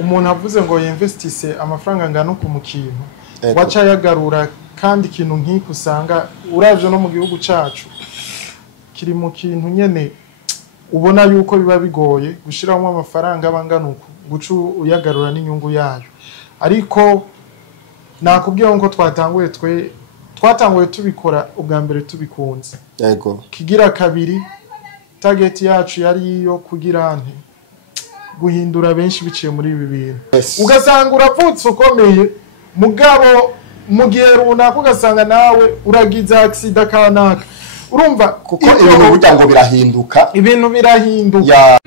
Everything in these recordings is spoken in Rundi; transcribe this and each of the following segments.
umuntu avuze ngo yinvestise amafaranga ngano ku mukintu waca yagarura kandi ikintu nk'iko usanga uravye no mu gihugu cacu kiri mu kintu nyene ubona yuko biba bigoye gushiramo amafaranga abanganuko gucu uyagarura n'inyungu yayo ariko nakubwiye ngo twatanguye tubikora ubwa mbere tubikunze yego kigira kabiri target yacu yari iyo kugira nte guhindura benshi biciye muri ibi bintu ugasanga uravutse ukomeye mugabo mu gihe runaka ugasanga nawe uragize accident kanaka urumva kuko ibintu burya ngo birahinduka ibintu birahinduka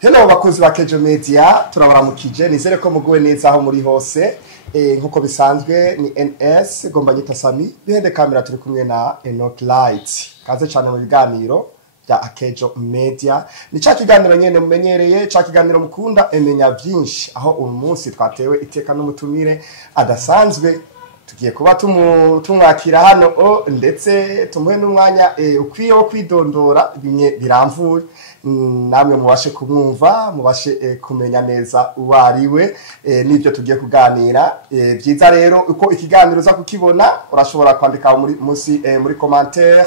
Hello bakozi ba Kejo Media turabaramukije nizere ko muguwe neza aho muri hose nkuko bisanzwe ni NS gomba nyita Sami bihende kamera turi kumwe na Enoch Light kaze cyane mu biganiro bya Kejo Media ni cya kiganiro nyene mumenyereye cya kiganiro mukunda emenya byinshi aho uyu munsi twatewe iteka n'umutumire adasanzwe tugiye kuba tumwakira hano ndetse tumuhe n'umwanya ukwiye wo kwidondora bimwe biramvuye namwe mubashe kumwumva mubashe kumenya neza uwariwe nibyo tugiye kuganira byiza rero uko ikiganiro za kukibona urashobora kwandika muri commentaire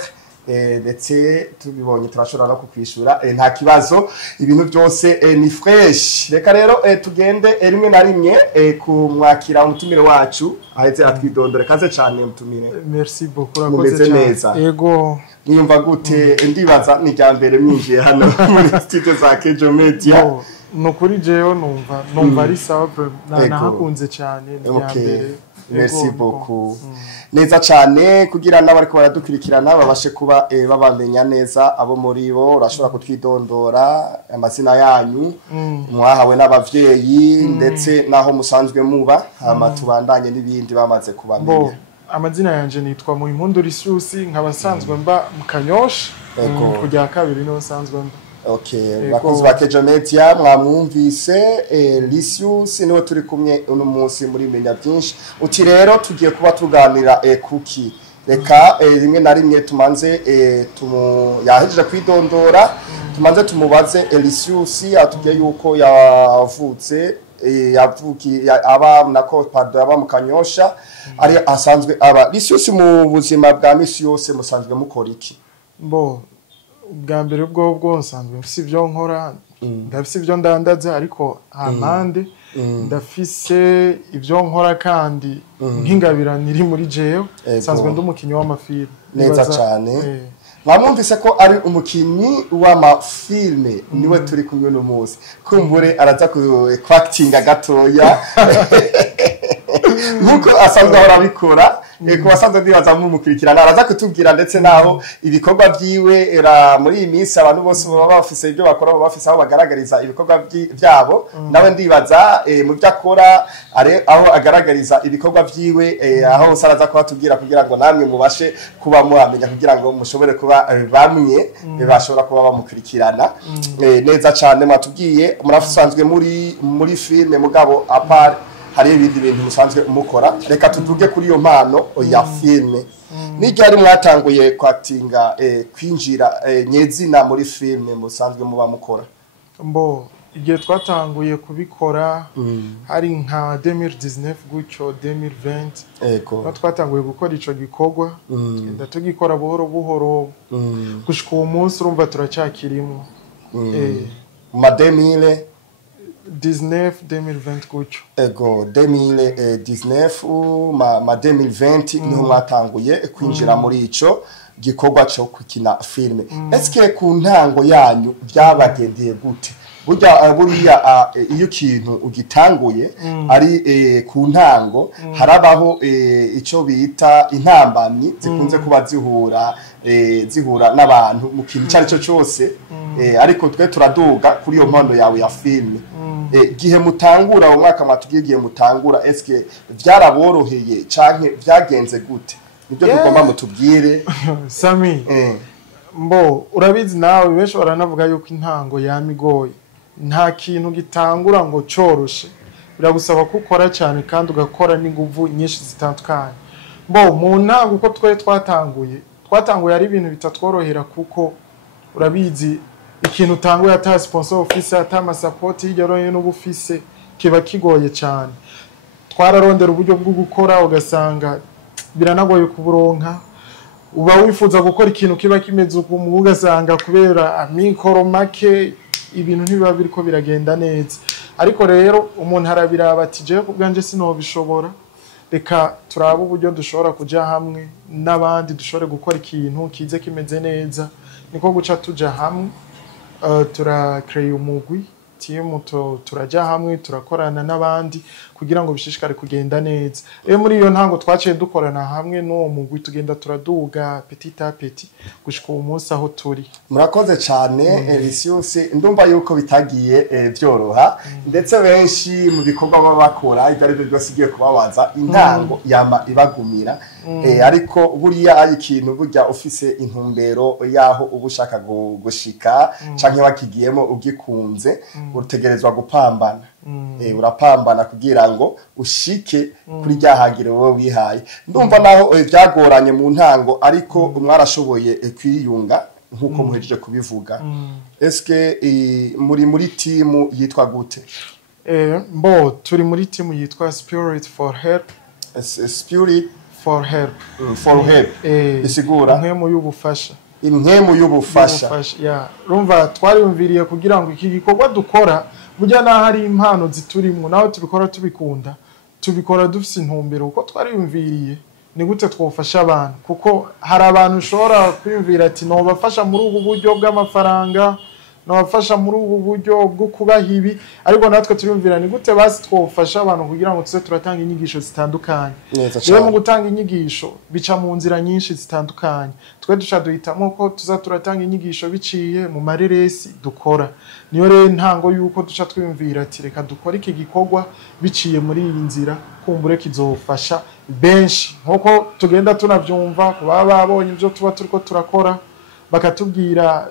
ndetse tubibonye turashobora no kukwishura nta kibazo ibintu byose ni fresh reka rero tugende rimwe na rimwe kumwakira umutumire wacu ahetse atwidondore kaze cyane umutumire merci beaucoup urakoze cyane yego niyumva gute ndibaza ni rya mbere mwinjiye hano muri studio za Kejo Media no kuri jewe numva ari sawa nahakunze cyane ni rya mbere merci beaucoup neza cyane kugira n'abari ko baradukurikirana babashe kuba babamenya neza abo muri bo urashobora kutwidondora amazina yanyu mwahawe n'abavyeyi ndetse naho musanzwe muba amatubandanye n'ibindi bamaze kubamenya amazina yanje nitwa mu impundu Lisius nkabasanzwe mba mu Kanyosha kujya kabiri no sanzwe mba Okay, bakozi ba Kejo Media mwamwumvise Lisius niwe turi kumwe uno munsi muri menya byinshi uti rero tugiye kuba tuganira kuki reka rimwe na rimwe tumanze yahejeje kwidondora tumanze tumubaze Lisius atubwiye yuko yavutse aba nako pardon aba mu Kanyosha ari asanzwe aba Lisius mu buzima bwa misi yose musanzwe mukora iki bwa mbere bwo nsanzwe mfise ibyo nkora ndafise ibyo ndandaza ariko amande ndafise ibyo nkora kandi nk'ingabirano iri muri jewe nsanzwe ndumukinyi w'amafilme neza cyane mwamwumvise ko ari umukinyi w'amafilme niwe turi kumwe no munsi kumbure araza kwactinga gatoya nkuko asanzwe arabikora ko asanzwe ndibaza mumukurikirana araza kutubwira ndetse naho ibikorwa byiwe muri iyi minsi abantu bose baba bafise ibyo bakora bafise aho bagaragariza ibikorwa byabo nawe ndibaza mu byo akora aho agaragariza ibikorwa byiwe aho usaraza kubatubwira kugira ngo namwe mubashe kuba muhamenya kugira ngo mushobore kuba bamwe bashobora kuba bamukurikirana neza cyane matubwiye murasanzwe muri filme mugabo apart hari ibindi bintu musanzwe umukora reka tuvuge kuri iyo mpano ya filme nijyari mwatanguye kwatinga kwinjira nyezina muri filme musanzwe muba mukora igihe twatanguye kubikora hari nka 2019 gucyo 2020 twatanguye gukora ico gikorwa tugikora buhoro gushika uwo munsi urumva turacyakirimo ma 2019 gucyo ego 2019 ma 2020 niho mwatanguye kwinjira muri ico gikorwa cyo kukina filme eske ku ntango yanyu byabagendeye gute buriya iyo kintu ugitanguye ari ku ntango harabaho icyo bita intambamyi zikunze kuba zihura n'abantu mu kintu cyari cyo cyose ariko twe turaduga kuri iyo mpano yawe ya filme gihe mutangura umwaka matugiye gihe mutangura eske byaraboroheye canke byagenze gute nibyo tugomba mutubwire Sami urabizi nawe benshi baranavuga yuko intango yamigoye nta kintu gitangura ngo coroshe biragusaba ko ukora cyane kandi ugakora n'inguvu nyinshi zitandukanye Bo mu ntango uko twatanguye ari ibintu bitatworohera kuko urabizi ikintu utanguye ata sponsor office ata amasapoti y'ijyoroye n'ubufise kiba kigoye cyane. Twararondera uburyo bwo gukora ugasanga biranagoye kuburonka, uba wifuza gukora ikintu kiba kimeze ukuntu ugasanga kubera amikoro make ibintu ntibiba biriko biragenda neza. Ariko rero umuntu arabiraba ati jewe kubwanje sinobishobora, reka turabe uburyo dushobora kuja hamwe n'abandi dushobore gukora ikintu kize kimeze neza. Niko guca tuja hamwe, turakreya umugwi timu turaja hamwe turakorana n'abandi kugira ngo bishishikare kugenda neza. Muri iyo ntango twaciye dukorana hamwe n'uwo mugwi tugenda turaduga petit à petit gushika umunsi aho turi. Murakoze cyane Elisius, ndumva yuko bitagiye byoroha ndetse benshi mu bikorwa baba bakora ibyo ari byo byose igiye kubabaza intango yama ibagumira, ariko buriya ari ikintu burya ufise intumbero yaho ubushaka gushika canke wakigiyemo ugikunze utegerezwa gupambana. Urapambana kugira ngo ushike kuri ryahagire wowe wihaye. Ndumva naho byagoranye mu ntango ariko mwarashoboye kwiyunga nkuko muhejeje kubivuga. Eske muri timu yitwa gute? Mbo turi muri timu yitwa Spirit for Help. Spirit for Help. For Help. Isigura nkemu y'ubufasha. Imwemu y'ubufasha. Rumva twariyumviriye kugira ngo iki gikorwa dukora burya naho hari impano ziturimo naho tubikora tubikunda, tubikora dufise intumbero uko twariyumviriye ni gute twofasha abantu, kuko hari abantu ushobora kwiyumvira ati no bafasha muri ubu buryo bw'amafaranga, no bafasha muri ubu buryo bwo kubaha ibi, ariko natwe turiyumvira ni gute basi twofasha abantu kugira ngo tuze turatanga inyigisho zitandukanye. Rero mu gutanga inyigisho bica mu nzira nyinshi zitandukanye, twe duca duhitamo ko tuza turatanga inyigisho biciye mu mareresi dukora. Niyo rero ntango yuko duca twiyumvira ati reka dukora iki gikorwa biciye muri iyi nzira kumbure kizofasha benshi, nkuko tugenda tunavyumva kuba babonye ibyo tuba turiko turakora bakatubwira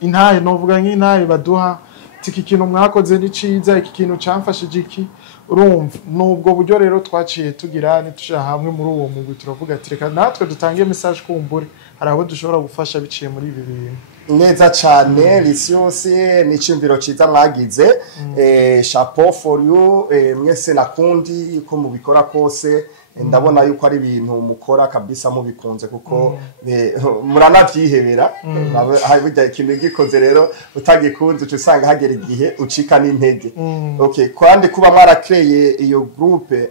intaye novuga nk'intaye baduha iki kintu mwakoze ni ciza, iki kintu camfashije iki. Urumva nubwo buryo rero twaciye tugira ni tuja hamwe muri uwo mugwi turavuga ati reka natwe dutange message kumbure hari abo dushobora gufasha biciye muri ibi bintu. Neza cyane Lisius, ni cimbiro ciza mwagize. Chapeau for you, mwese nakundi ko mubikora kose. Ndabona yuko ari ibintu mukora kabisa mubikunze kuko muranavyihebera. Burya ikintu gikoze rero utagikunze ucisanga hagera igihe ucika n'intege. Okay, kandi kuba mwarakreye iyo groupe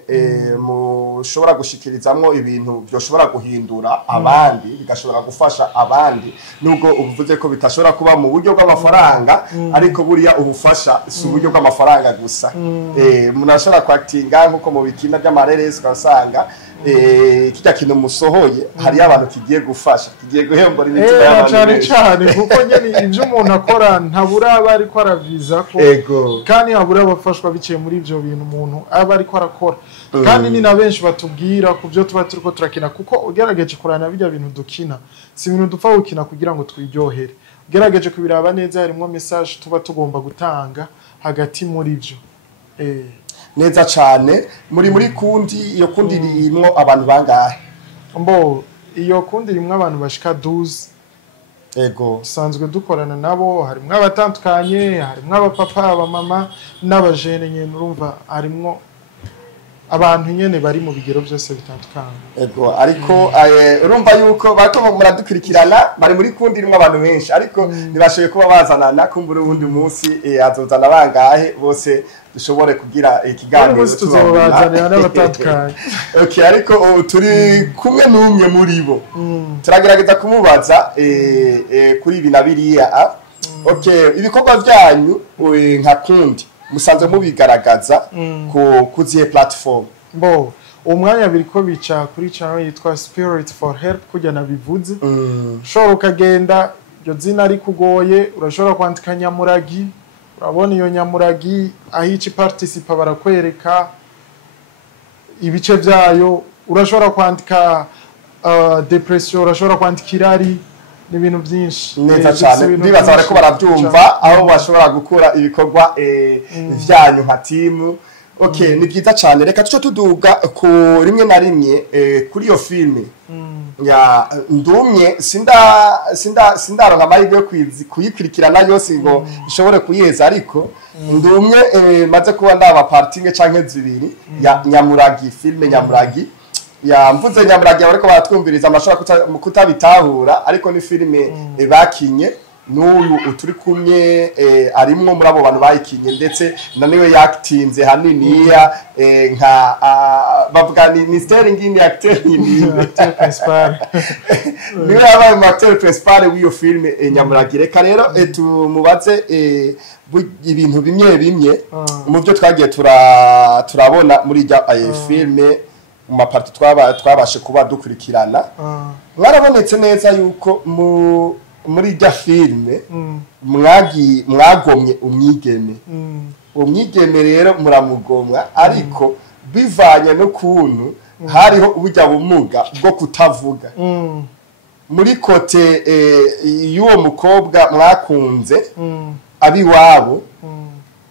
mushobora gushikirizamwo ibintu byoshobora guhindura abandi bigashobora gufasha abandi, nubwo uvuze ko bitashobora kuba mu buryo bw'amafaranga ariko buriya ubufasha si uburyo bw'amafaranga gusa. Munashobora kwactinga nkuko mu bikina by'amareresi kasanga kijya kintu musohoye hari abantu kigiye gufasha, kigiye guhembura imitima y'abantu cyane kuko nyene ibyo umuntu akora ntabura aba ariko araviza ko kandi habura abafashwa biciye muri ibyo bintu umuntu aba ariko arakora. Kandi ni na benshi batubwira ku byo tuba turiko turakina, kuko ugerageje kurana bijya bintu dukina si ibintu dupfa gukina kugira ngo twiryohere, ugerageje kubiraba neza harimo message tuba tugomba gutanga hagati muri byo. Neza cyane. muri kundi iyo kundi rimwo abantu bangahe? Mbo iyo kundi rimwe abantu bashika 12. Sanzwe dukorana nabo, harimwo abatandukanye, harimwo abapapa abamama n'abajene nyene, urumva harimwo abantu nyene bari mu bigero byose bitandukanye. Ariko urumva yuko bato muradukurikirana bari muri kundi rimwe abantu benshi, ariko nibashoye kuba bazanana kumbura ubundi munsi azozana bangahe bose dushobore kugira ikiganiro tuzobazanira n'abatandukanye. Ariko turi kumwe n'umwe muri bo turagerageza kumubaza kuri ibi na biriya. Ibikorwa byanyu nka kundi musanze mubigaragaza ku zihe platform? Bo umwanya biriko bica kuri channel yitwa Spirit for Help kujya nabivuze. Ushobora ukagenda iryo zina ari kugoye, urashobora kwandika Nyamuragi, urabona iyo Nyamuragi ahici participa barakwereka ibice byayo. Urashobora kwandika depression, urashobora kwandika irari n'ibintu byinshi. Neza cyane, ndibaza bareko barabyumva aho bashobora gukora ibikorwa byanyu nka timu. okay ni byiza cyane reka tuco tuduga ku rimwe na rimwe kuri iyo filme ya ndumye sindaronka amahirwe yo kuyikurikirana yose ngo ishobore kuyeza ariko ndumye maze kuba ndaba partinge canke zibiri ya Nyamuragi filme Nyamuragi ya mvuze Nyamuragi bariko baratwumviriza amashaka kutabitahura ariko ni filme bakinye n'uyu uturi kumwe arimwo muri abo bantu bayikinye ndetse naniwe yakitinze haniniya nka bavuga ni sterling in acteur principal niwe yabaye mu acteur principal w'iyo filme Nyamuragi reka rero tumubaze ibintu bimwe mu byo twagiye turabona muri ya filme mu maparti twabashe kuba dukurikirana mwarabonetse neza yuko muri ja filme mwagomye umwigeme umwigeme rero muramugomwa ariko bivanye no kuntu hariho ubujya bumuga bwo kutavuga muri kote y'uwo mukobwa mwakunze abiwabo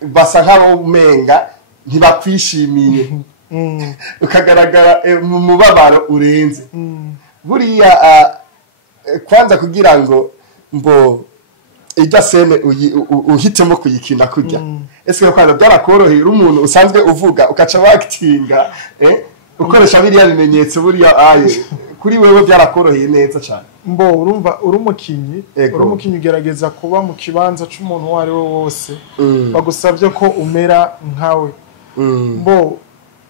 basa nk'abo umenga ntibakwishimiye ukagaragara mu mubabaro urenze buriya kwanza kugira ngo mbo ijya sene uhitemo kuyikina kujya ese kwanza byarakorohera umuntu usanzwe uvuga ukaca actinga ukoresha biriya bimenyetso buriya aye kuri wewe byarakoroheye neza cyane mbo urumva urumukinyi ugerageza kuba mu kibanza c'umuntu wari we wose bagusavye ko umera nkawe mbo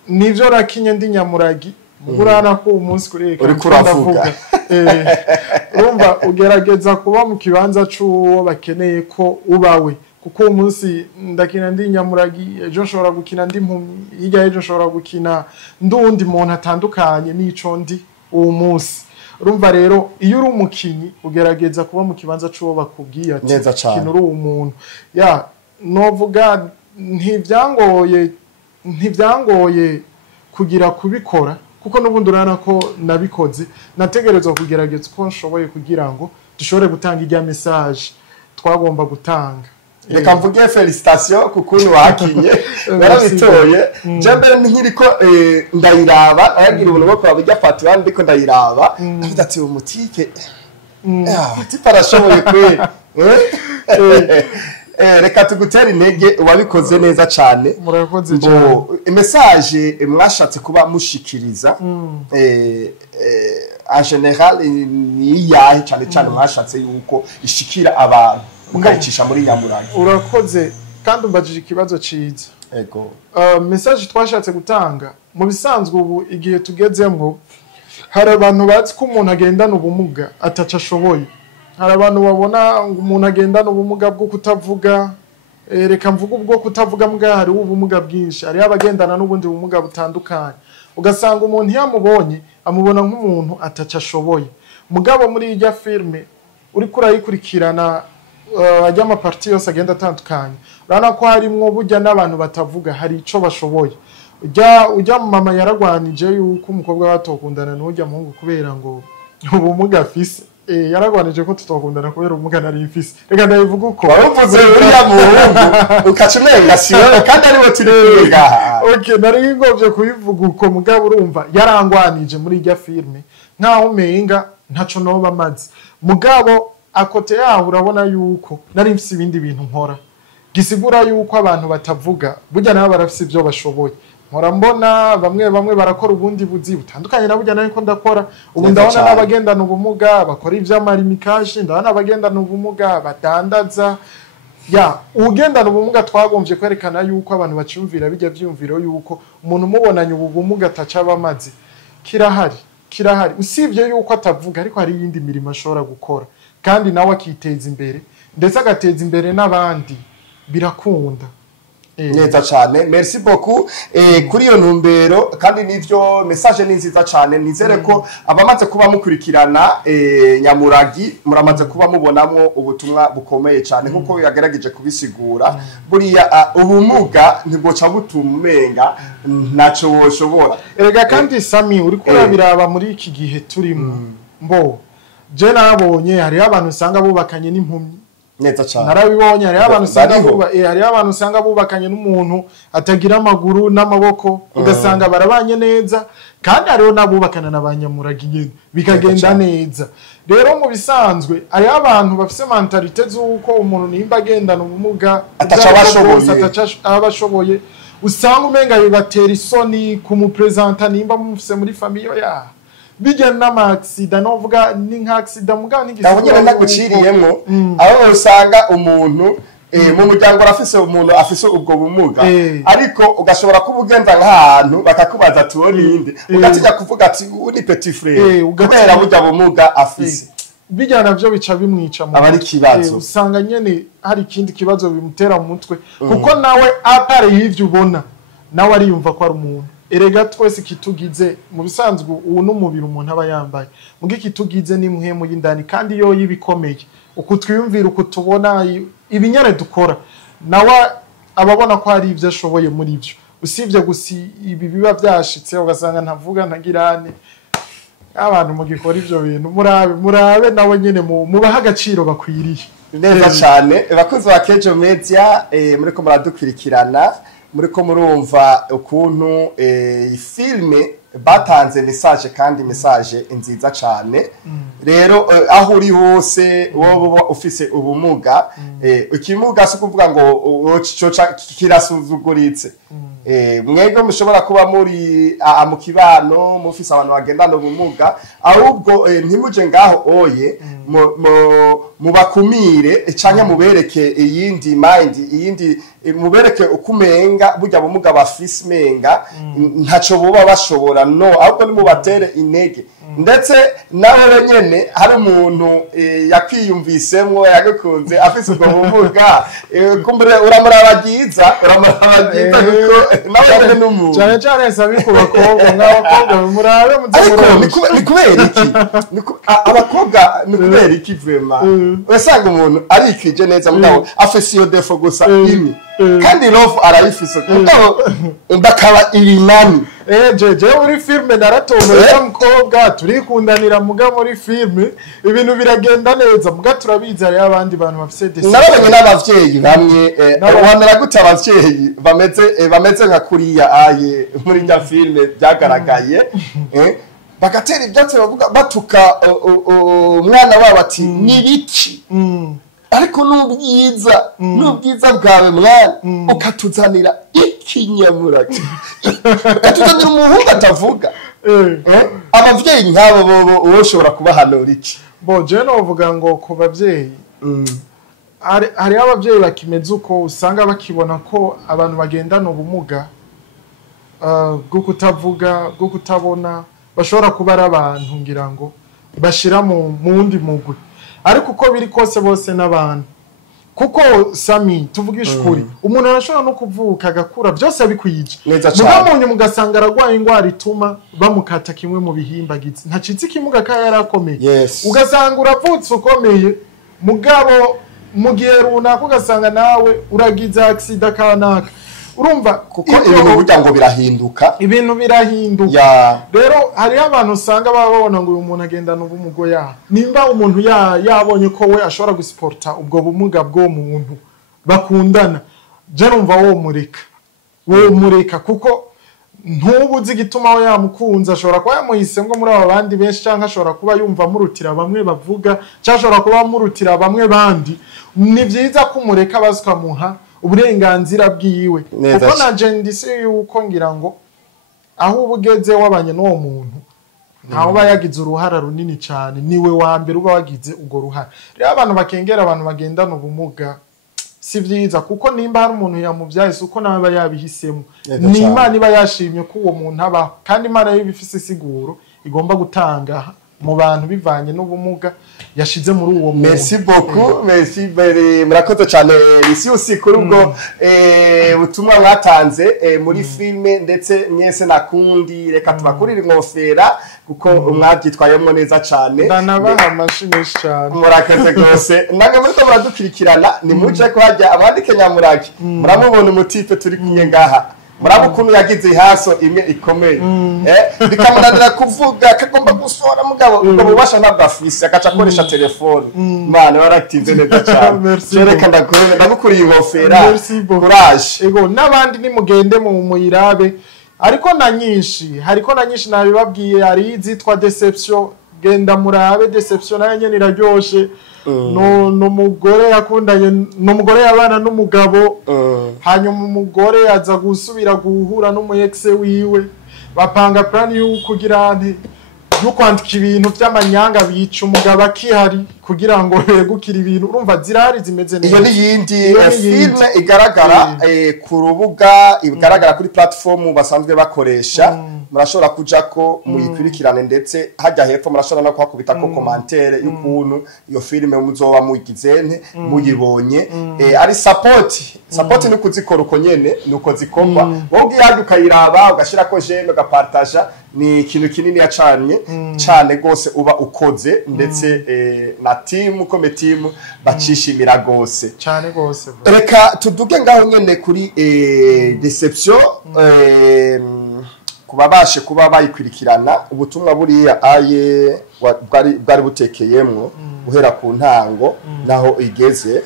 nivyo rakinye ndi Nyamuragi urana ko umunsi kureka uri kuravuga urumva ugerageza kuba mu kibanza c'uwo bakeneye ko ubawe kuko umunsi ndakina ndi Nyamuragi ejo nshobora gukina ndi mpumyi hirya ejo nshobora gukina ndundi muntu atandukanye n'ico ndi uwo munsi urumva rero iyo uri umukinyi ugerageza kuba mu kibanza c'uwo bakubwiye ati kino uri umuntu ya novuga ntivyangoye kugira kubikora kuko nubundi urana ko nabikoze nategerezwa kugerageza uko nshoboye kugira ngo dushobore gutanga ijya message twagomba gutanga reka mvuge felicitation kukuntu wakinye narabitoye jembe nkiriko ndayiraba aragira ubuntu bwo kwabijya Fatima ndiko ndayiraba ndavuga ati umutike tiparashoboye kwe reka tugutera intege wabikoze neza cyane murakoze cyane message mwashatse kuba mushikiriza en general ni yahe cyane mwashatse yuko ishikira abantu mukayicisha muri Nyamuragi urakoze kandi umbajije ikibazo ciza ego message twashatse gutanga mu bisanzwe ubu igihe tugezemwo hari abantu bazi ko umuntu agendana ubumuga ataca ashoboye hari abantu babona umuntu agendana ubumuga bwo kutavuga reka mvuga ubwo kutavuga mbwa hari ubumuga bwinshi hari abagendana n'ubundi bumuga butandukanye ugasanga umuntu yamubonye amubona nk'umuntu ataca ashoboye mugabo muri ijya filme uri kurayikurikirana ajya amaparti yose agenda atandukanye urana ko harimwo burya n'abantu batavuga hari ico bashoboye ujya mama yaragwanije yuko umukobwa batokundana n'ujya muhungu kubera ngo ubumuga afise yaragwanije ko tutokundana kubera ubumuga nari mfise reka ndabivuga uko wavuze uriya muhungu ukacumenga siwe kandi ari we turega okay nari ngomvye kubivuga uko mugabo urumva yarangwanije muri ijya filme nkaho menga ntaco noba mazi mugabo akote yaho urabona yuko nari mfise ibindi bintu nkora gisigura yuko abantu batavuga burya nabo barafise ibyo bashoboye nkora mbona bamwe barakora ubundi buzi butandukanye na burya nako ndakora ubu ndabona n'abagendana ubumuga bakora ivy'amarimikashi ndabona abagendana ubumuga badandaza ya ugendana ubumuga twagombye kwerekana yuko abantu bacumvira bijya vyumviro yuko umuntu mubonanye ubumuga ataca bamazi kirahari usibye yuko atavuga ariko hari yindi mirimo ashobora gukora kandi nawe akiteza imbere ndetse agateza imbere n'abandi birakunda neza cyane merci beaucoup kuri iyo ntumbero kandi nivyo message ni nziza cyane nizere ko abamaze kuba mukurikirana Nyamuragi muramaze kuba mubonamwo ubutumwa bukomeye cyane nkuko yagerageje kubisigura buriya ubumuga ntibwoca butumumenga naco woshobora erega kandi Sami uri kurabiraba muri iki gihe turimo mbo je nabonye hari abantu usanga bubakanye n'impumyi neza cyane narabibonye hari abantu usanga bubakanye n'umuntu atagira amaguru n'amaboko ugasanga barabanye neza kandi hariho n'abubakana n'abanyamurage nyine bikagenda neza rero mu bisanzwe hari abantu bafise mentalite z'uko umuntu nimba agendana ubumuga abashoboye usanga umenga bibatera isoni kumupresenta nimba mufise muri famille ya bijya n'amaksida novuga ni nk'aksida muga n'igisigo naguciriyemo aho usanga umuntu mu muryango afise umuntu afise ubwo bumuga ariko ugashobora kubugenza nk'ahantu bakakubaza tuone inde ugatinya kuvuga ati uri petit frère kubera burya bumuga afise bijya navyo bica bimwica mu abari kibazo usanga nyene hari ikindi kibazo bimutera mu mutwe kuko nawe apare y'ivyo ubona nawe ari yumva ko ari umuntu erega twese kitugize mu bisanzwe ubu n'umubiri umuntu aba yambaye mugi kitugize ni muhemu y'indani kandi yo yibikomeye uko twiyumvira uko tubona ibinyare dukora nawe ababona ko hari ivyo ashoboye muri ivyo usivye gusi ibi biba vyashitse ugasanga ntavuga ntagirane abantu mugikora ivyo bintu murabe nawe nyene mubaha agaciro bakwiriye neza cyane bakozi ba Kejo Media muriko muradukwirikirana muriko murumva ukuntu filme batanze message kandi message nziza cyane rero aho uri hose wowe ufise ubumuga ikimuga se kuvuga ngo kirasuzuguritse mwego mushobora kuba muri mu kibano mufise abantu bagendana ubumuga ahubwo ntimuje ngaho oye mubakumire canke mubereke iyindi mind iyindi mubereke ukumenga burya bumuga bafise menga ntaco boba bashobora no ahubwo ni mubatere intege ndetse nawe nyene hari umuntu yakwiyumvisemwo yagukunze afise ubwo bumuga kumbure uramurabagiza kuko nawe n'umuntu cyane cyane sabi ku bakobwa n'abakobwa murabe ni kubera iki abakobwa ni kubera iki vraiment urasanga umuntu arikije neza mugabo afise iyo defo gusa imi kandi love arayifise mugabo ndakaba irinani jeje muri filme naratomeye mukobwa turikundanira muga muri filme ibintu biragenda neza muga turabiza ari abandi bantu bafise desi nabonye n'abavyeyi bamwe wanara gute abavyeyi bameze nka kuriya aye muri ya filme byagaragaye bagatera ibyatsi bavuga batuka umwana wabo ati nibiki ariko n'ubwiza bwawe mwana ukatuzanira ikinyamurage ukatuzanira umuhungu atavuga abavyeyi nk'abo bo ushobora kubahanura iki bo je novuga ngo ku bavyeyi hari abavyeyi bakimeze uko usanga bakibona ko abantu bagendana ubumuga bwo kutavuga bwo kutabona bashobora kuba ari abantu ngira ngo bashira mu wundi mugwi ariko uko biri kose bose n'abantu kuko Sami tuvugisha ukuri umuntu arashobora no kuvuka agakura byose bikwije mugamunye mugasanga aragwaye ingwara ituma bamukata kimwe mu bihimbagizi ntacitse ikimuga ka yarakomeye ugasanga uravutse ukomeye mugabo mu gihe runaka ugasanga nawe uragize accident kanaka urumva kuko ibintu burya ngo birahinduka rero hari abantu usanga babona ngo uyu muntu agendana ubumugo nimba umuntu yabonye ko we ashobora gusporta ubwo bumuga bwo muntu bakundana je numva wo mureka kuko ntubuzi gituma we yamukunza ashobora kuba yamuhisemwe muri aba bandi benshi cyangwa ashobora kuba yumva murutira bamwe bavuga cyangwa ashobora kuba murutira bamwe bandi ni byiza kumureka bazikamuha uburenganzira bwiwe kuko na gendise yuko ngira ngo aho ubugeze wabanye n'uwo muntu ntaho bayagize uruhara runini cyane niwe wa mbere uba wagize ugo ruhara rero abantu bakengera abantu bagendana ubumuga si byiza kuko nimba hari umuntu yamuvyaye uko nawe bayabihisemo ni Imana iba yashimye ko uwo muntu aba kandi Imana y'ibifise siguro igomba gutanga mu bantu bivanye n'ubumuga yashize muri uwo muntu. Merci beaucoup, merci murakoze cyane Lucius kuri ubwo butumwa mwatanze muri filme ndetse mwese nakundi reka tubakurira ingofera kuko mwabyitwayemo neza cyane. Ndanabaha amashimwe cyane. Murakoze gose. Nange muri ko muradukurikirana ni muje ko hajya abandi Kenyamurage. Muramubona umutipe turi kumwe ngaha. murabo ukuntu yagize haso imwe ikomeye bikamunanira kuvuga kagomba gusohora mugabo ubwo bubasha ntabwo afise agaca akoresha telefone mana waratinze neza cyane cereka ndagukuriye ingofera courage ego nabandi nimugende mu muyirabe hariko na nyinshi nabibabwiye ari izitwa deception genda murabe deception nayo nyene iraryoshe no mugore yakundanye no mugore yabana n'umugabo hanyuma umugore aza gusubira guhura n'umu ex wiwe bapanga plan y'ukugira nti y'ukwandika ibintu by'amanyanga bica umugabo akihari kugira ngo yegukire ibintu urumva zirahari zimeze neza iyo ni yindi filme igaragara ku rubuga igaragara kuri platform basanzwe bakoresha murashobora kujako muyikurikirane ndetse hajya hepfo murashobora no kuhakubita ko commentaire y'ukuntu iyo filme muzoba mugizente muyibonye ari support ni kuzikora uko nyene nuko zikorwa wowe yaje ukayiraba ugashira ko j'aime ugapartager ni ikintu kinini yacanye cyane gose uba ukoze ndetse na team kome team bacishimira gose cyane gose reka tuduge ngaho nyene kuri deception kubabashe kuba bayikurikirana ubutumwa buriya aye bwari butekeyemwo uhera ku ntango naho igeze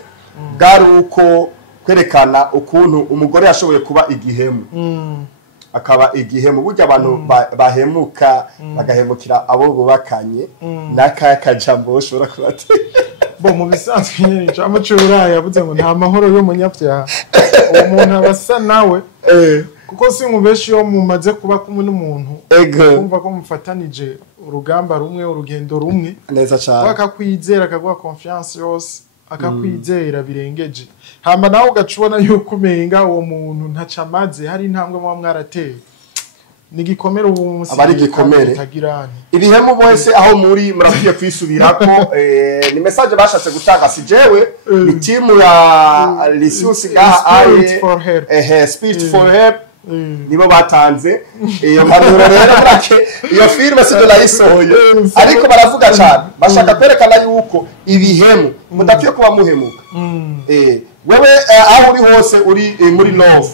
bwari uko kwerekana ukuntu umugore yashoboye kuba igihemu akaba igihemu burya abantu bahemuka bagahemukira abo bubakanye n'akaya kajambo ushobora kubate bo mu bisanzwe nyine cyangwa cyura yavuze ngo nta mahoro yo munyabyaha uwo muntu abasa nawe kuko si mubeshi yo mumaze kuba kumwe n'umuntu kumva ko mufatanije urugamba rumwe urugendo rumwe neza cyane bakakwizera akaguha confiance yose akakwizera birengeje hama nawe ugacubona yuko umenga uwo muntu ntacamaze hari intambwe mu mwarateye nigikomera ubu musi abari gikomere ibihemu bose aho muri murafiye kwisubirako ni message bashatse gutanga si jewe ni timu ya Lisius gaha aye speech for help nibo batanze iyo mpanuro rero brake iyo filme sido nayisohoye ariko baravuga cyane bashaka kwerekana yuko ibihemu mudafiye kuba muhemuka wewe aho uri hose uri muri love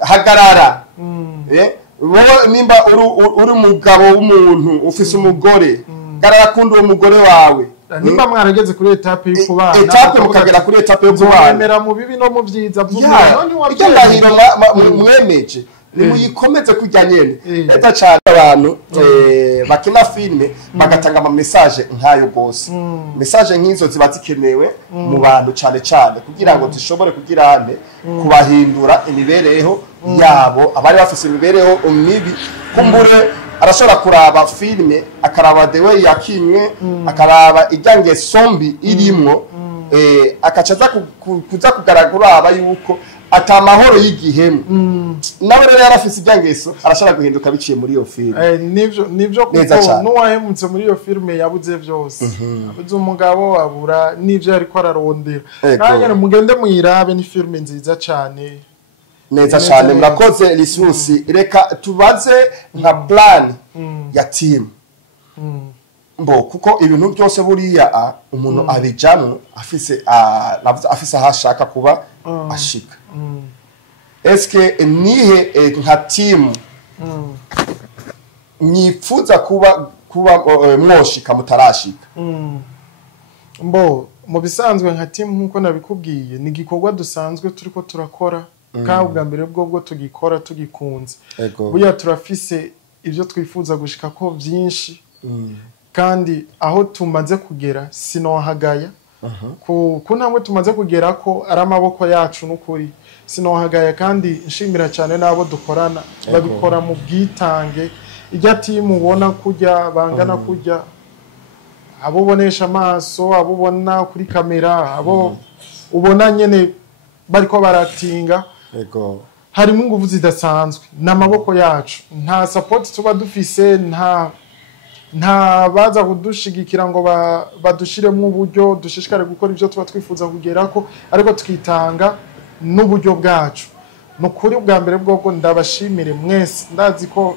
hagarara wowe nimba uri umugabo w'umuntu ufise umugore garara kundi uwo mugore wawe nimba mwarageze kuri etape yo kubana etape mukagera kuri etape yo kubana mu bibi no mu byiza icyo ndahiro mwemeje nimuyikomeze kujya nyene eta cyane abantu bakina filme bagatanga ama message nkayo gose message nk'izo ziba zikenewe mu bantu cyane kugira ngo zishobore kugirane kubahindura imibereho yabo abari bafise imibereho mibi kumbure arashobora kuraba filme akaraba the way yakinwe akaraba ijyange sombi irimwo akacaza kuza kugaragura yuko atamahoro y'igihemu nawe rero yarafise ibyangeso arashobora guhinduka biciye muri iyo filme nivyo kuko nuwahemutse muri iyo filme yabuze byose abuze umugabo abura nivyo ariko ararondera kandi mugende muyirabe ni filme nziza cyane neza cyane murakoze Lisius reka tubaze nka plan ya team mbo kuko ibintu byose buriya umuntu abijamwe afise hashaka kuba ashika eske nihe nka team nifuza kuba mwoshika mutarashika mbo mu bisanzwe nka team nkuko nabikubwiye ni gikorwa dusanzwe turiko turakora kandi ubwa mbere bwo tugikora tugikunze buya turafise ibyo twifuza gushika ko byinshi kandi aho tumaze kugera sinohagaya ku ntambwe tumaze kugera ko ari amaboko yacu n'ukuri sinohagaya kandi nshimira cyane n'abo dukorana babikora mu bwitange ijya timu ubona kujya bangana kujya abo ubonesha amaso abo ubona kuri kamera abo ubona nyene bariko baratinga harimo ingufu zidasanzwe n'amaboko yacu nta support tuba dufise nta baza kudushigikira ngo badushiremo uburyo dushishikare gukora ibyo tuba twifuza kugerako ariko tukitanga n'uburyo bwacu nukuri bwa mbere bwo ndabashimire mwese ndazi ko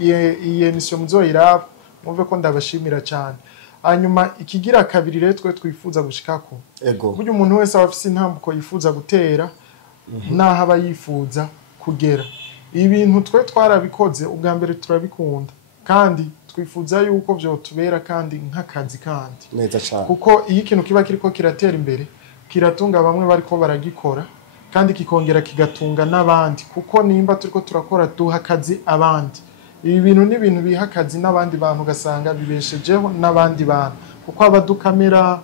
iyi emission muzoyiraba mwumve ko ndabashimira cyane hanyuma ikigira kabiri rero twe twifuza gushikako buryo umuntu wese afise intambuko yifuza gutera naho aba yifuza kugera ibintu twe twarabikoze ubwa mbere turabikunda kandi twifuza yuko byo tubera kandi nk'akazi kandi neza cyane kuko iyo ikintu kiba kiriko kiratera imbere kiratunga bamwe bariko baragikora kandi kikongera kigatunga n'abandi kuko nimba turiko turakora duha akazi abandi ibi bintu ni ibintu biha akazi n'abandi bantu ugasanga bibeshejeho n'abandi bantu kuko abadukamera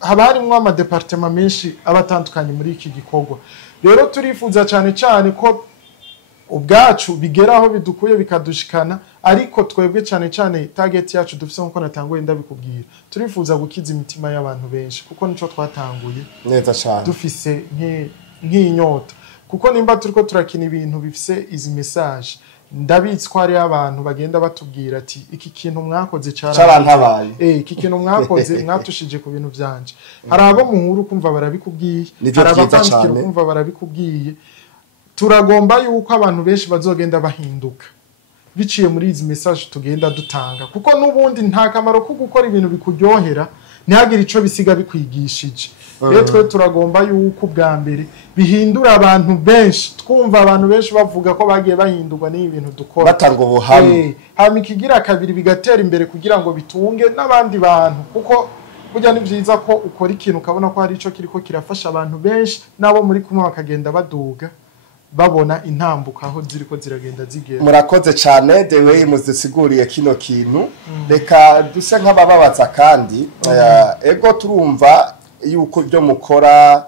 haba harimwo amadepartema menshi abatandukanye muri iki gikorwa rero turifuza cyane cyane ko ubwacu bigeraho bidukuye bikadushikana ariko twebwe cyane cyane target yacu dufise nko natanguye ndabikubwira turifuza gukiza imitima y'abantu benshi kuko nico twatanguye neza cyane dufise nk'inyota kuko nimba turiko turakina ibintu bifise izi message ndabitsi ko hari abantu bagenda batubwira ati iki kintu mwakoze carantabaye iki kintu mwakoze mwatushije ku bintu byanje hari abo muhuru kumva barabikubwiye hari abakandikira kumva barabikubwiye turagomba yuko abantu benshi bazogenda bahinduka biciye muri izi message tugenda dutanga kuko nubundi nta kamaro ko gukora ibintu bikuryohera ntihagire ico bisiga bikwigishije rero twe turagomba yuko bwa mbere bihindura abantu benshi twumva abantu benshi bavuga ko bagiye bahindurwa n'ibi bintu dukora batanga ubuhamya hama ikigira kabiri bigatera imbere kugira ngo bitunge n'abandi bantu kuko burya ni byiza ko ukora ikintu ukabona ko hari ico kiriko kirafasha abantu benshi nabo muri kumwe bakagenda baduga babona intambuka aho ziriko ziragenda zigera murakoze cyane the way muzisiguriye kino kintu reka duse nk'abababaza kandi ego turumva yuko ibyo mukora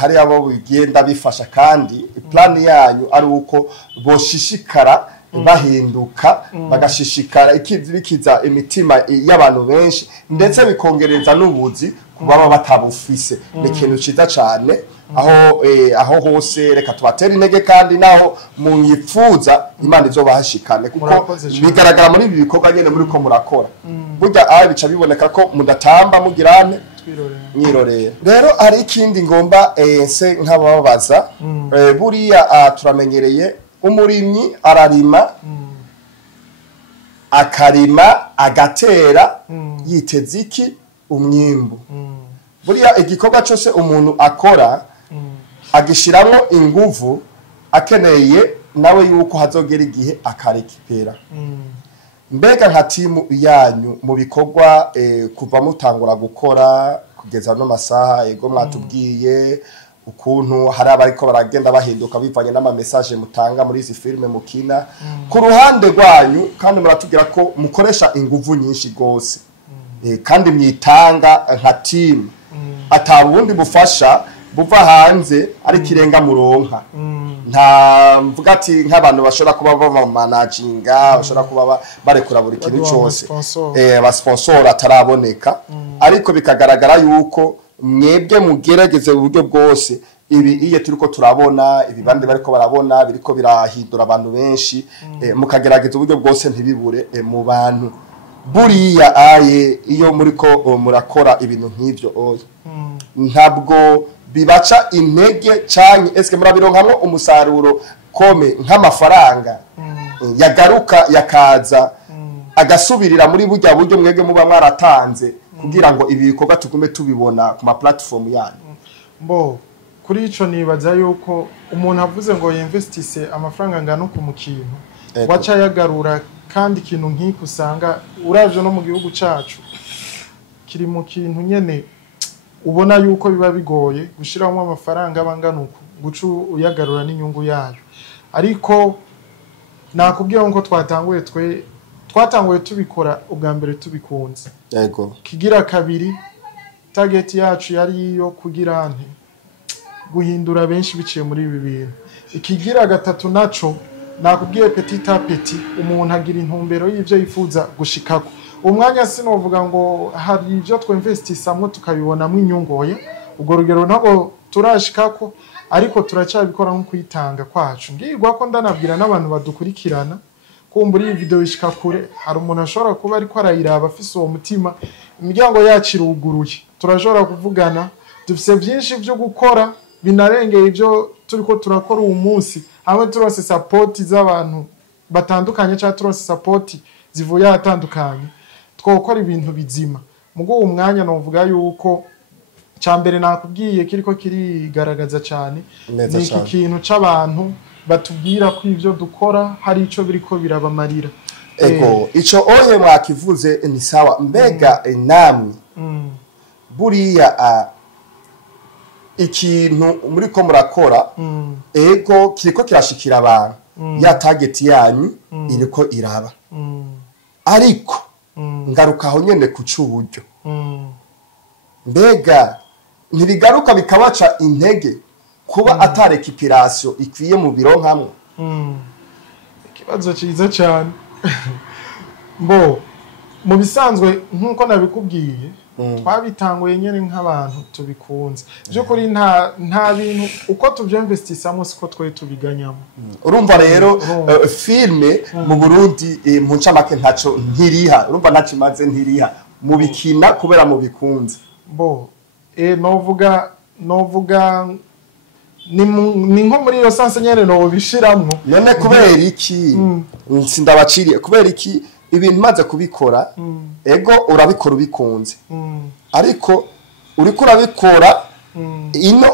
hari abo bigenda bifasha kandi plan yanyu ari uko boshishikara bahinduka bagashishikara bikiza imitima y'abantu benshi ndetse bikongereza n'ubuzi kubaba batabufise ni ikintu ciza cyane aho hose reka tubatera intege kandi naho munyipfuza Imana izobahashikane kuko bigaragara muri ibi bikorwa nyene muri ko murakora burya bica biboneka ko mudatamba mugirane mwirorera rero hari ikindi ngomba se nk'ababaza buriya turamenyereye umurimyi ararima akarima agatera yiteze iki umwimbu buriya igikorwa cyose umuntu akora agishiramwo inguvu akeneye nawe yuko hazogera igihe akarekipera mbega nka timu yanyu mu bikorwa kuva mutangura gukora kugeza no masaha ego mwatubwiye ukuntu hari abariko baragenda bahinduka bivanye n'ama message mutanga muri izi filme mukina ku ruhande rwanyu kandi muratubwira ko mukoresha inguvu nyinshi gose kandi mwitanga nka team atabundi bufasha buva hanze ari kirenga muronka nta mvuga ati nk'abantu bashobora kuba bava managinga bashobora kuba barekura buri kintu cyose aba sponsor ataraboneka ariko bikagaragara yuko mwebwe mugerageze uburyo bwose ibi iye turiko turabona ibi bandi bariko barabona biriko birahindura abantu benshi mukagerageza uburyo bwose ntibibure mu bantu buriya iyo muriko murakora ibintu nk'ivyo oya ntabwo bibaca intege cyane eske murabironkamwo umusaruro kome nk'amafaranga yagaruka yakaza agasubirira muri burya buryo mwebwe muba mwaratanze kugira ngo ibi bikorwa tugume tubibona ku ma platform yanyu kuri ico nibaza yuko umuntu avuze ngo yinvestise amafaranga ngano ku mukintu waca yagarura kandi ikintu nk'iko usanga uravye no mu gihugu cacu kiri mu kintu nyene ubona yuko biba bigoye gushiramo amafaranga abangana uko guca uyagarura n'inyungu yayo ariko nakubwiye ngo twatanguye tubikora ubwa mbere tubikunze yego kigira kabiri target yacu yari iyo kugira nte guhindura benshi biciye muri ibi bintu ikigira gatatu naco nakubwiye petit à petit umuntu agira intumbero y'ivyo yifuza gushikako umwanya sinovuga ngo hari ivyo twinvestisamo tukabibonamo inyungoye ubwo rugero ntabwo turashikako ariko turacabikora nko kwitanga kwacu ngirwa ko ndanabwira n'abantu badukurikirana kumbura iyi video ishika kure hari umuntu ashobora kuba ariko arayiraba afise uwo mutima imiryango yacu iruguruye turashobora kuvugana dufise byinshi byo gukora binarengeye ivyo turiko turakora uyu munsi hamwe turose support z'abantu batandukanye cyangwa turose support zivuye atandukanye twokora ibintu bizima mugo uwo mwanya novuga yuko cyambere nakubwiye kiriko kirigaragaza cyane ni iki kintu c'abantu batubwira ko ivyo dukora hari ico biriko birabamarira. Ego ico oye mwakivuze ni sawa mbega namwe buriya ikintu muri ko murakora ego kiriko kirashikira abantu ya target yanyu iriko iraba ariko ngaruka aho nyene ku cy'uburyo mbega ntibigaruka bikabaca intege kuba atari ekipirasiyo ikwiye mu biro nkamwe ikibazo ciza cyane mbo mu bisanzwe nkuko nabikubwiye twabitanguye nyene nk'abantu tubikunze byo kuri nta bintu uko tuvyinvestisamo siko twe tubiganyamo urumva rero filme mu Burundi mu ncamake ntaco ntiriha urumva ntacimaze ntiriha mu bikina kubera mu bikunze bo novuga ni nko muri iyo sanse nyene no bishiramwo none kubera iki sindabaciriye kubera iki ibintu maze kubikora ego urabikora ubikunze ariko uriko urabikora ino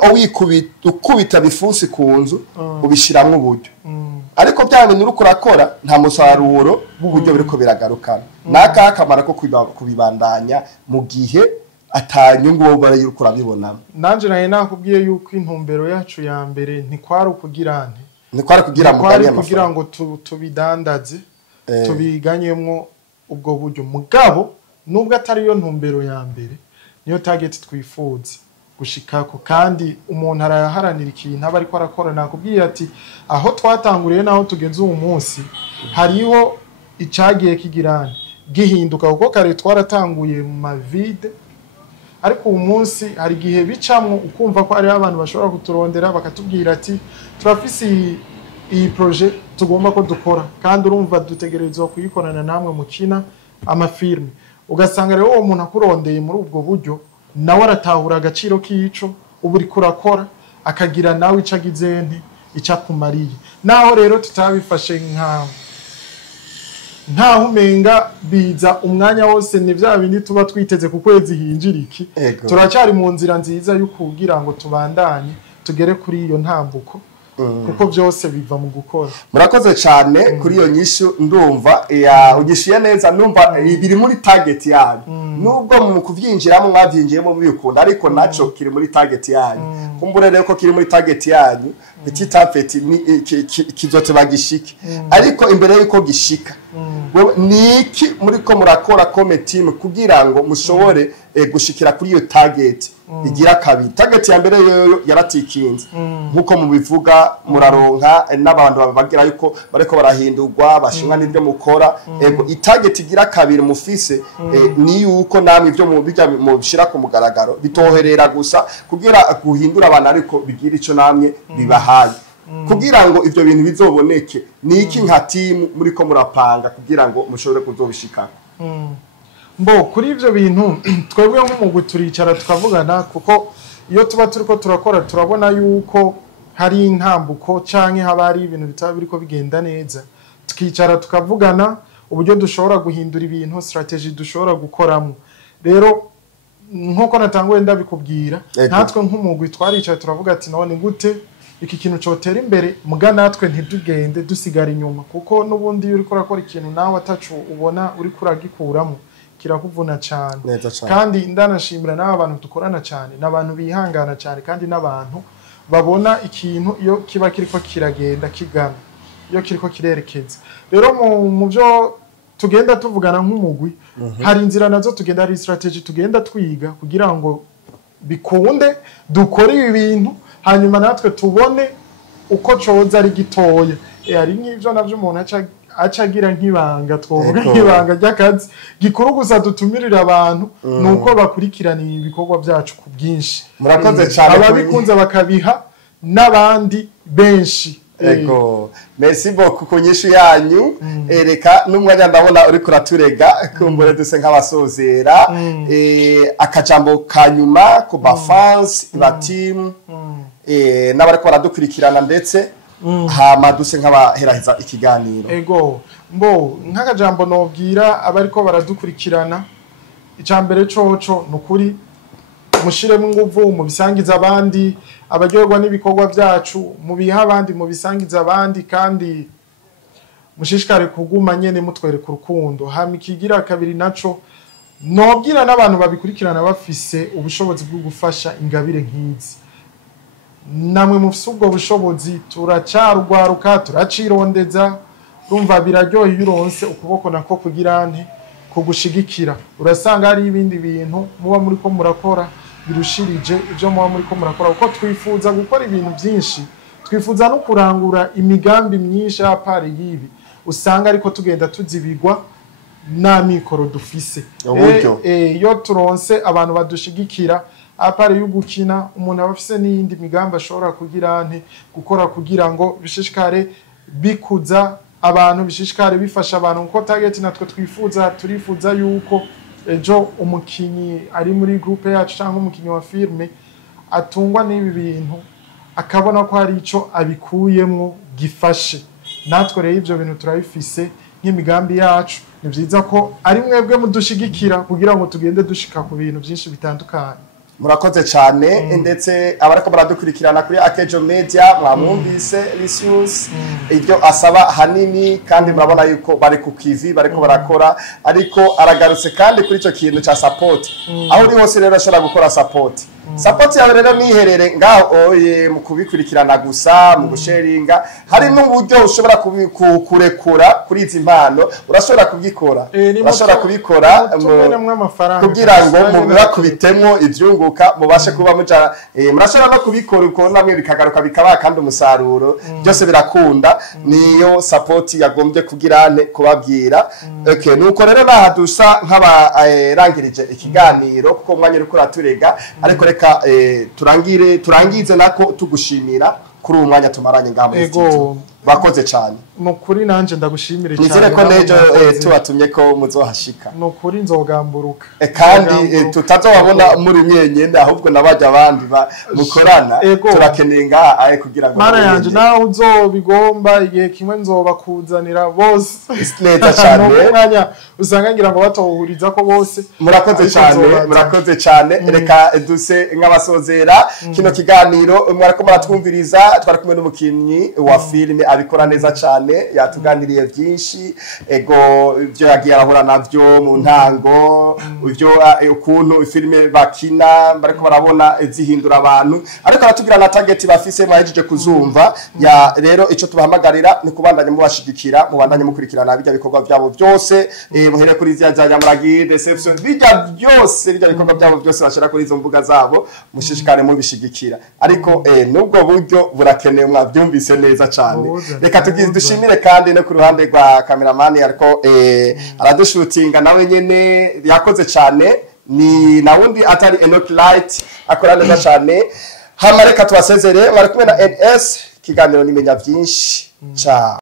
ukubita bifusi kunzu ubishiramwe uburyo ariko bya bintu uriko urakora nta musaruro w'uburyo biriko biragarukana naka akamara ko kubibandanya mu gihe atanyungu wo bari uriko urabibonamo nanje naye nakubwiye yuko intumbero yacu ya mbere ntikwari ukugirante ntikwari kugira muganye kugira ngo tubidandaze tubiganyemwo ubwo buryo mugabo nubwo atari yo ntumbero ya mbere niyo target twifuza gushikako kandi umuntu araharanira ikintu aba ariko arakora nakubwiye ati aho twatanguriye naho tugeze uyu munsi hariho icagiye kigirane gihinduka kuko kare twaratanguye mu mavide ariko uyu munsi hari gihe bicamwo ukumva ko ari abantu bashobora kuturondera bakatubwira ati turafise iyi projet tugomba ko dukora kandi urumva dutegerezwa kuyikorana namwe mukina amafilme ugasanga rero uwo muntu akurondeye muri ubwo buryo nawe aratahura agaciro k'ico ubu uri kurakora akagira nawe icagizente icakumariye naho rero tutabifashe ntaho umenga biza umwanya wose ni vya bindi tuba twiteze ku kwezi hinjiriki turacyari mu nzira nziza yo kugira ngo tubandanye tugere kuri iyo ntambuko kuko byose biva mu gukora murakoze cyane kuri iyo nyishu ndumva ugishiye neza numva biri muri target yanyu nubwo mu kuvyinjiramo mwavyinjiyemo bibikunda ariko naco kiri muri target yanyu kumbure rero ko kiri muri target yanyu petit afeti kizote bagishike ariko imbere yuko gishika niki muri ko murakora comme team kugira ngo mushobore gushikira kuri iyo target igira kabiri target ya mbere yo yaratikinze nkuko mubivuga muraronka n'abantu babagira yuko bareko barahindurwa bashimwa n'ibyo mukora ego itarget igira kabiri mufise ni yuko namwe ibyo mu bishira ku mugaragaro bitoherera gusa kugira guhindura abantu ariko bigira ico namwe bibahaye kugira ngo ivyo bintu bizoboneke niki nka team muri ko murapanga kugira ngo mushobore kuzobishika mbo kuri ivyo bintu twebwe nk'umugwi turicara tukavugana kuko iyo tuba turiko turakora turabona yuko hari intambuko canke haba hari ibintu bitaba biriko bigenda neza tukicara tukavugana uburyo dushobora guhindura ibintu strategy dushobora gukoramo rero nkuko natanguye ndabikubwira natwe nk'umugwi twaricara turavuga ati none gute iki kintu cotera imbere muga natwe ntidugende dusigara inyuma kuko nubundi uri kurakora ikintu nawe atacu ubona uri kuragikuramo kirakuvuna cyane kandi ndanashimira n'abantu dukorana cyane n'abantu bihangana cyane kandi n'abantu babona ikintu iyo kiba kiriko kiragenda kigana iyo kiriko kirerekeza rero mu byo tugenda tuvugana nk'umugwi hari inzira nazo tugenda hari strategy tugenda twiga kugira ngo bikunde dukore ibi bintu hanyuma natwe tubone uko coza ari gitoya ari nk'ivyo navyo umuntu acagira nk'ibanga twovuga nk'ibanga ry'akazi gikuru gusa dutumirira abantu nuko bakurikirana ibikorwa byacu ku bwinshi murakoze cyane ababikunze bakabiha n'abandi benshi ego merci beaucoup kunyishu yanyu reka n'umwanya ndabona uri kuraturega kumbure duse nk'abasozera akajambo kanyuma ku ba fans ba team n'abariko baradukurikirana ndetse hama duse nk'abaheraheza ikiganiro ego mbo nk'akajambo nobwira abariko baradukurikirana icambere coco nukuri mushiremo inguvu mu bisangiza abandi abaryoherwa n'ibikorwa byacu mu biha abandi mu bisangiza abandi kandi mushishikare kuguma nyene mutwereka urukundo hama ikigira kabiri naco nobwira n'abantu babikurikirana bafise ubushobozi bwo gufasha ingabire nk'izi namwe mufise ubwo bushobozi turacarugwaruka turacirondeza rumva biraryoheye uronse ukuboko nako kugira nte kugushigikira urasanga hari ibindi bintu muba muri ko murakora birushirije ibyo muba muri ko murakora uko twifuza gukora ibintu byinshi twifuza no kurangura imigambi myinshi apare yibi usanga ariko tugenda tuzibigwa na mikoro dufise iyo turonse abantu badushigikira apare y'ugukina umuntu abafise n'indi migambi ashobora kugira nte gukora kugira ngo bishishikare bikuza abantu bishishikare bifasha abantu uko target natwe turifuza yuko ejo umukinyi ari muri groupe yacu cyangwa umukinyi wa filme atungwa n'ibi bintu akabona ko hari ico abikuyemwo gifashe natwe rero ivyo bintu turabifise nk'imigambi yacu ni byiza ko ari mwebwe mudushigikira kugira ngo tugende dushika ku bintu byinshi bitandukanye murakoze cyane ndetse abariko baradukurikirana kuri Akejo Media mwamwumvise Lisius ibyo asaba hanini kandi murabona yuko bari ku kivi bariko barakora ariko aragarutse kandi kuri ico kintu ca support aho uri hose rero ashobora gukora support yawe rero niherere ngaho mu kubikurikirana gusa mu gusharinga hari n'uburyo ushobora kurekura kuri izi impano urashobora kubikora urashobora kubikora kugira ngo mubibakubitemwo ivyunguka mubashe kuba muja murashobora no kubikora uko namwe bikagaruka bikaba kandi umusaruro byose birakunda niyo support yagombye kugirane kubabwira okay nuko rero bahadusa nk'abarangirije ikiganiro kuko umwanya uri kuraturega ariko reka turangize nako tugushimira kuri uwo mwanya tumaranye ngaho mu bakoze cyane nukuri nanje ndagushimire cyane nizere ko nejo tubatumye ko muzohashika nukuri nzogamburuka kandi tutazobabona muri mwenyene ahubwo nabajya abandi mukorana turakeneye ngaha kugira ngo mana yanje nawe uzobigomba igihe kimwe nzobakuzanira bose neza cyane umwanya usanga ngira ngo batohuriza ko bose murakoze cyane reka duse nk'abasozera kino kiganiro mwarako muratwumviriza twari kumwe n'umukinyi wa filme abikora neza cyane yatuganiriye byinshi ego ibyo yagiye arahura navyo mu ntango ibyo ukuntu filme bakina bariko barabona zihindura abantu ariko aratubwira na target bafise mwahejeje kuzumva ya rero ico tubahamagarira ni kubandanya mubashigikira mubandanye mukurikirana bijya bikorwa byabo byose muhere kuri zya muragi deception bijya bikorwa byabo byose bashira kuri izo mbuga zabo mushishikane mubishigikira ariko nubwo buryo burakenewe mwabyumvise neza cyane reka dushimire kandi no ku ruhande rwa cameraman ariko aradushutinga nawe nyene yakoze cyane ni nawundi atari Enoch Light akora neza cyane hama reka tubasezere mwari kumwe na NS kiganiro nimenya byinshi cha